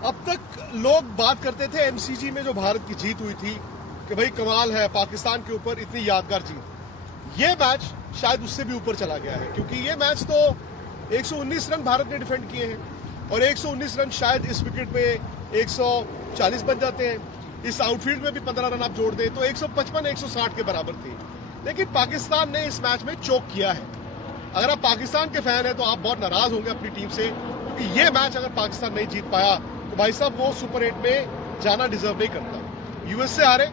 अब तक लोग बात करते थे एमसीजी में जो भारत की जीत हुई थी कि भाई कमाल है पाकिस्तान के ऊपर इतनी यादगार जीत। ये मैच शायद उससे भी ऊपर चला गया है क्योंकि ये मैच तो 119 रन भारत ने डिफेंड किए हैं और 119 रन शायद इस विकेट पे 140 बन जाते हैं। इस आउटफील्ड में भी 15 रन आप जोड़ दें तो 155-160 के बराबर थी। लेकिन पाकिस्तान ने इस मैच में चोक किया है। अगर आप पाकिस्तान के फैन हैं तो आप बहुत नाराज होंगे अपनी टीम से क्योंकि ये मैच अगर पाकिस्तान नहीं जीत पाया तो भाई साहब वो सुपर 8 में जाना डिजर्व नहीं करता। यूएस से हारे,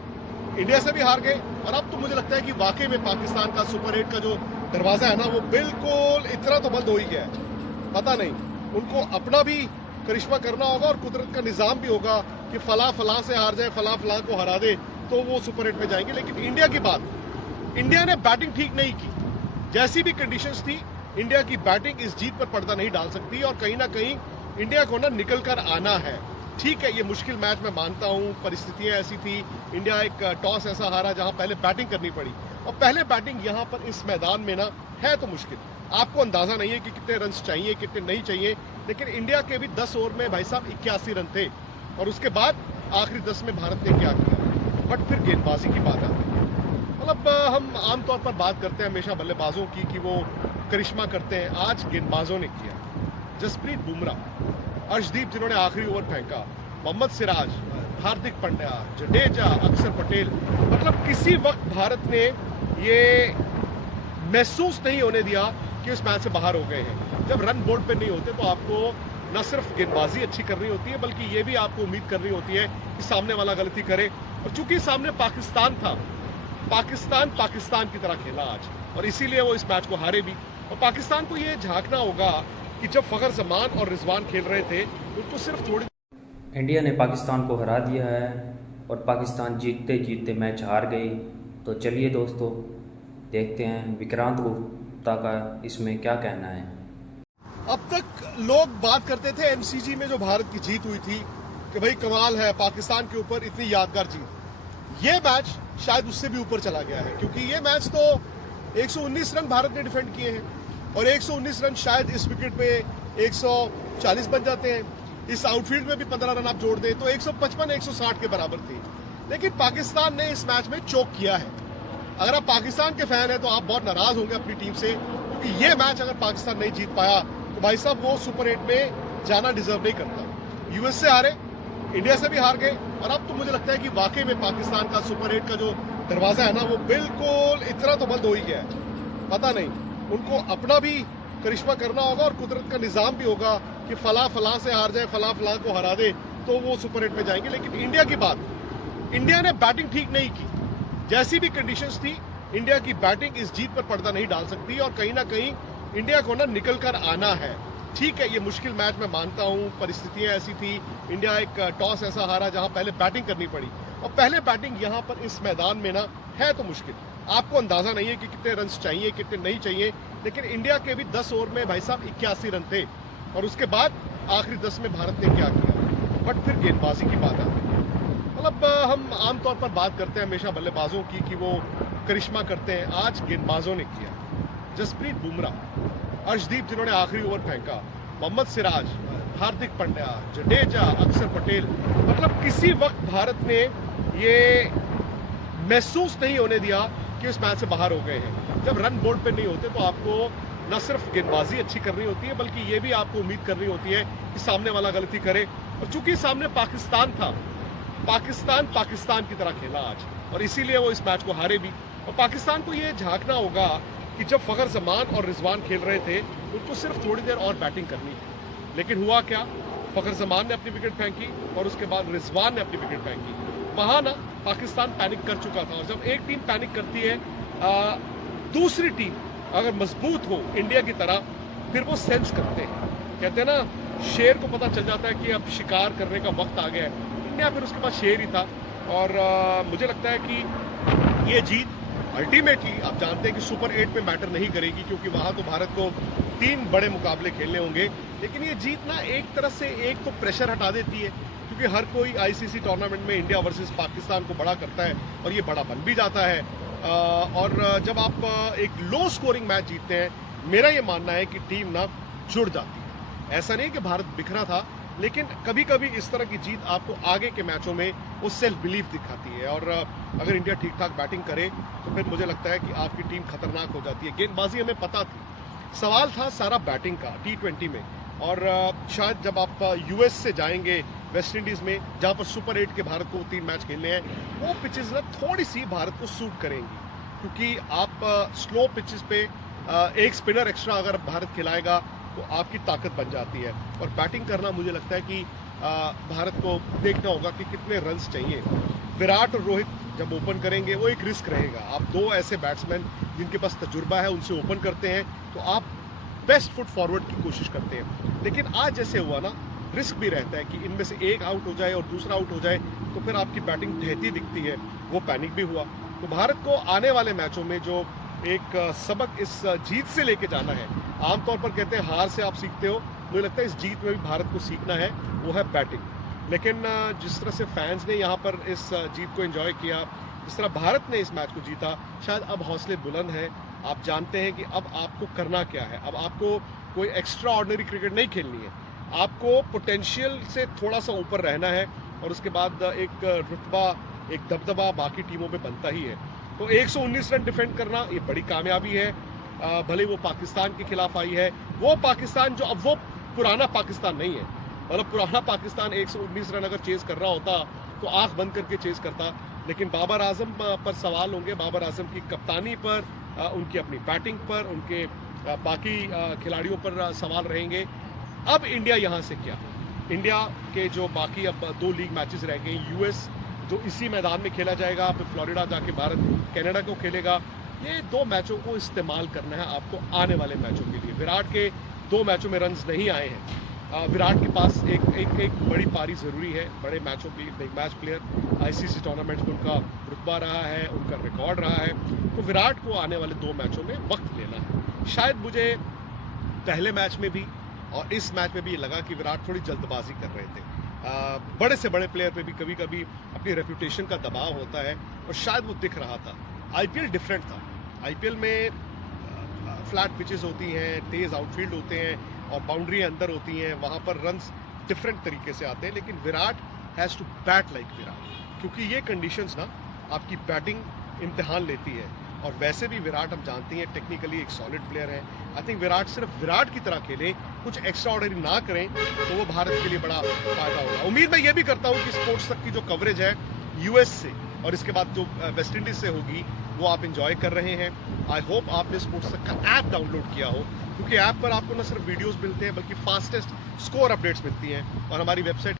इंडिया से भी हार गए और अब तो मुझे लगता है कि वाकई में पाकिस्तान का सुपर 8 का जो दरवाजा है ना वो बिल्कुल इतना तो बंद हो ही गया है। पता नहीं उनको अपना भी करिश्मा करना होगा और कुदरत का निजाम भी होगा कि फला से हार जाए, फला को हरा दे तो वो सुपर 8 में जाएंगे। लेकिन इंडिया की बात, इंडिया ने बैटिंग ठीक नहीं की। जैसी भी कंडीशंस थी इंडिया की बैटिंग इस जीत पर पर्दा नहीं डाल सकती और कहीं ना कहीं इंडिया को ना निकल कर आना है। ठीक है, ये मुश्किल मैच मैं मानता हूं, परिस्थितियां ऐसी थी, इंडिया एक टॉस ऐसा हारा जहां पहले बैटिंग करनी पड़ी और पहले बैटिंग यहां पर इस मैदान में ना है तो मुश्किल। आपको अंदाजा नहीं है कि कितने रन चाहिए कितने नहीं चाहिए, लेकिन इंडिया के भी 10 ओवर में भाई साहब 81 रन थे और उसके बाद आखिरी 10 में भारत ने क्या किया। बट फिर गेंदबाजी की बात आती है। मतलब हम आमतौर पर बात करते हैं हमेशा बल्लेबाजों की कि वो करिश्मा करते हैं, आज गेंदबाजों ने किया। जसप्रीत बुमराह, अर्शदीप जिन्होंने आखिरी ओवर फेंका, मोहम्मद सिराज, हार्दिक पांड्या, जडेजा, अक्षर पटेल, मतलब किसी वक्त भारत ने ये महसूस नहीं होने दिया कि इस मैच से बाहर हो गए हैं। जब रन बोर्ड पे नहीं होते तो आपको न सिर्फ गेंदबाजी अच्छी करनी होती है बल्कि ये भी आपको उम्मीद करनी होती है कि सामने वाला गलती करे। और चूंकि सामने पाकिस्तान था, पाकिस्तान की तरह खेला आज और इसीलिए वो इस मैच को हारे भी। और पाकिस्तान को ये झांकना होगा कि जब फखर जमान और रिजवान खेल रहे थे उनको सिर्फ थोड़ी। इंडिया ने पाकिस्तान को हरा दिया है और पाकिस्तान जीतते जीतते मैच हार गई। तो चलिए दोस्तों देखते हैं विक्रांत गुप्ता का इसमें क्या कहना है। अब तक लोग बात करते थे एमसीजी में जो भारत की जीत हुई थी कि भाई कमाल है पाकिस्तान के ऊपर इतनी यादगार जीत। ये मैच शायद उससे भी ऊपर चला गया है क्योंकि ये मैच तो 119 रन भारत ने डिफेंड किए हैं और 119 रन शायद इस विकेट पे 140 बन जाते हैं। इस आउटफील्ड में भी 15 रन आप जोड़ दें तो 155-160 के बराबर थी। लेकिन पाकिस्तान ने इस मैच में चोक किया है। अगर आप पाकिस्तान के फैन हैं तो आप बहुत नाराज होंगे अपनी टीम से क्योंकि ये मैच अगर पाकिस्तान नहीं जीत पाया तो भाई साहब वो सुपर 8 में जाना डिजर्व नहीं करता। यूएस से हारे, इंडिया से भी हार गए और अब तो मुझे लगता है कि वाकई में पाकिस्तान का सुपर 8 का जो दरवाजा है ना वो बिल्कुल इतना तो बंद हो ही गया है। पता नहीं उनको अपना भी करिश्मा करना होगा और कुदरत का निजाम भी होगा कि फला से हार जाए, फला को हरा दे तो वो सुपर 8 में जाएंगे। लेकिन इंडिया की बात, इंडिया ने बैटिंग ठीक नहीं की। जैसी भी कंडीशंस थी इंडिया की बैटिंग इस जीत पर पर्दा नहीं डाल सकती और कहीं ना कहीं इंडिया को ना निकल कर आना है। ठीक है, ये मुश्किल मैच मैं मानता हूं, परिस्थितियां ऐसी थी, इंडिया एक टॉस ऐसा हारा जहां पहले बैटिंग करनी पड़ी और पहले बैटिंग यहां पर इस मैदान में ना है तो मुश्किल। आपको अंदाजा नहीं है कि कितने रन चाहिए कितने नहीं चाहिए, लेकिन इंडिया के भी 10 ओवर में भाई साहब 81 रन थे और उसके बाद आखिरी 10 में भारत ने क्या किया। बट फिर गेंदबाजी की बात आती है। मतलब हम आमतौर पर बात करते हैं हमेशा बल्लेबाजों की कि वो करिश्मा करते हैं, आज गेंदबाजों ने किया। जसप्रीत बुमराह, अर्शदीप जिन्होंने आखिरी ओवर फेंका, मोहम्मद सिराज, हार्दिक पांड्या, जडेजा, अक्षर पटेल, मतलब किसी वक्त भारत ने ये महसूस नहीं होने दिया कि इस मैच से बाहर हो गए हैं। जब रन बोर्ड पे नहीं होते तो आपको न सिर्फ गेंदबाजी अच्छी करनी होती है बल्कि ये भी आपको उम्मीद करनी होती है कि सामने वाला गलती करे। और चूंकि सामने पाकिस्तान था, पाकिस्तान की तरह खेला आज और इसीलिए वो इस मैच को हारे भी। और पाकिस्तान को ये झांकना होगा कि जब फखर जमान और रिजवान खेल रहे थे उनको सिर्फ थोड़ी देर और बैटिंग करनी थी। लेकिन हुआ क्या, फखर जमान ने अपनी विकेट फेंकी और उसके बाद रिजवान ने अपनी विकेट फेंकी। वहां ना पाकिस्तान पैनिक कर चुका था और जब एक टीम पैनिक करती है, दूसरी टीम अगर मजबूत हो इंडिया की तरह, फिर वो सेंस करते हैं। कहते हैं ना, शेर को पता चल जाता है कि अब शिकार करने का वक्त आ गया है। इंडिया फिर उसके बाद शेर ही था और मुझे लगता है कि ये जीत अल्टीमेटली आप जानते हैं कि सुपर 8 में मैटर नहीं करेगी क्योंकि वहां तो भारत को 3 बड़े मुकाबले खेलने होंगे। लेकिन ये जीत ना एक तरह से एक तो प्रेशर हटा देती है क्योंकि हर कोई आईसीसी टूर्नामेंट में इंडिया वर्सेस पाकिस्तान को बड़ा करता है और ये बड़ा बन भी जाता है। और जब आप एक लो स्कोरिंग मैच जीतते हैं, मेरा ये मानना है कि टीम ना जुड़ जाती है। ऐसा नहीं कि भारत बिखरा था, लेकिन कभी कभी इस तरह की जीत आपको आगे के मैचों में वो सेल्फ बिलीफ दिखाती है, और अगर इंडिया ठीक ठाक बैटिंग करे तो फिर मुझे लगता है कि आपकी टीम खतरनाक हो जाती है। गेंदबाजी हमें पता थी, सवाल था सारा बैटिंग का T20 में, और शायद जब आप यूएस से जाएंगे वेस्ट इंडीज में, जहां पर सुपर 8 के भारत को 3 मैच खेलने हैं, वो पिचेस ना थोड़ी सी भारत को सूट करेंगी, क्योंकि आप स्लो पिचेस पे एक स्पिनर एक्स्ट्रा अगर भारत खिलाएगा तो आपकी ताकत बन जाती है। और बैटिंग करना मुझे लगता है कि भारत को देखना होगा कि कितने रन्स चाहिए। विराट और रोहित जब ओपन करेंगे वो एक रिस्क रहेगा। आप दो ऐसे बैट्समैन जिनके पास तजुर्बा है उनसे ओपन करते हैं तो आप बेस्ट फुट फॉरवर्ड की कोशिश करते हैं, लेकिन आज जैसे हुआ ना, रिस्क भी रहता है कि इनमें से एक आउट हो जाए और दूसरा आउट हो जाए तो फिर आपकी बैटिंग ढहती दिखती है। वो पैनिक भी हुआ। तो भारत को आने वाले मैचों में जो एक सबक इस जीत से लेके जाना है, आमतौर पर कहते हैं हार से आप सीखते हो, मुझे लगता है इस जीत में भी भारत को सीखना है, वो है बैटिंग। लेकिन जिस तरह से फैंस ने यहाँ पर इस जीत को एंजॉय किया, जिस तरह भारत ने इस मैच को जीता, शायद अब हौसले बुलंद हैं। आप जानते हैं कि अब आपको करना क्या है। अब आपको कोई एक्स्ट्रा ऑर्डिनरी क्रिकेट नहीं खेलनी है, आपको पोटेंशियल से थोड़ा सा ऊपर रहना है, और उसके बाद एक रुतबा, एक दबदबा बाकी टीमों पे बनता ही है। तो 119 रन डिफेंड करना ये बड़ी कामयाबी है। भले वो पाकिस्तान के खिलाफ आई है, वो पाकिस्तान जो अब वो पुराना पाकिस्तान नहीं है। मतलब पुराना पाकिस्तान 119 रन अगर चेज कर रहा होता तो आंख बंद करके चेज करता, लेकिन बाबर आजम पर सवाल होंगे, बाबर आजम की कप्तानी पर, उनकी अपनी बैटिंग पर, उनके बाकी खिलाड़ियों पर सवाल रहेंगे। अब इंडिया यहाँ से क्या, इंडिया के जो बाकी अब 2 लीग मैचेस रह गए, यूएस जो इसी मैदान में खेला जाएगा, फिर फ्लोरिडा जाके भारत कनाडा को खेलेगा, ये 2 मैचों को इस्तेमाल करना है आपको आने वाले मैचों के लिए। विराट के 2 मैचों में रन्स नहीं आए हैं। विराट के पास एक बड़ी पारी जरूरी है, बड़े मैचों के लिए big match player, ICC tournament में उनका रुतबा रहा है, उनका रिकॉर्ड रहा है, तो विराट को आने वाले 2 मैचों में वक्त लेना है। शायद मुझे पहले मैच में भी और इस मैच में भी ये लगा कि विराट थोड़ी जल्दबाजी कर रहे थे। बड़े से बड़े प्लेयर पे भी कभी कभी अपनी रेपुटेशन का दबाव होता है, और शायद वो दिख रहा था। आईपीएल डिफरेंट था, आईपीएल में फ्लैट पिचेस होती हैं, तेज आउटफील्ड होते हैं, और बाउंड्री अंदर होती हैं, वहां पर रन्स डिफरेंट तरीके से आते हैं। लेकिन Virat has to bat like Virat, क्योंकि ये कंडीशंस ना आपकी बैटिंग इम्तिहान लेती है। और वैसे भी विराट हम जानते हैं टेक्निकली एक सॉलिड प्लेयर है। आई थिंक विराट सिर्फ विराट की तरह खेलें, कुछ एक्स्ट्रा ऑर्डिनरी ना करें, तो वो भारत के लिए बड़ा फायदा होगा। उम्मीद मैं ये भी करता हूँ कि स्पोर्ट्स तक की जो कवरेज है यूएस से और इसके बाद जो वेस्ट इंडीज से होगी वो आप इंजॉय कर रहे हैं। आई होप आपने स्पोर्ट्स तक का ऐप डाउनलोड किया हो, क्योंकि ऐप पर आपको न सिर्फ वीडियोस मिलते हैं बल्कि फास्टेस्ट स्कोर अपडेट्स मिलती हैं, और हमारी वेबसाइट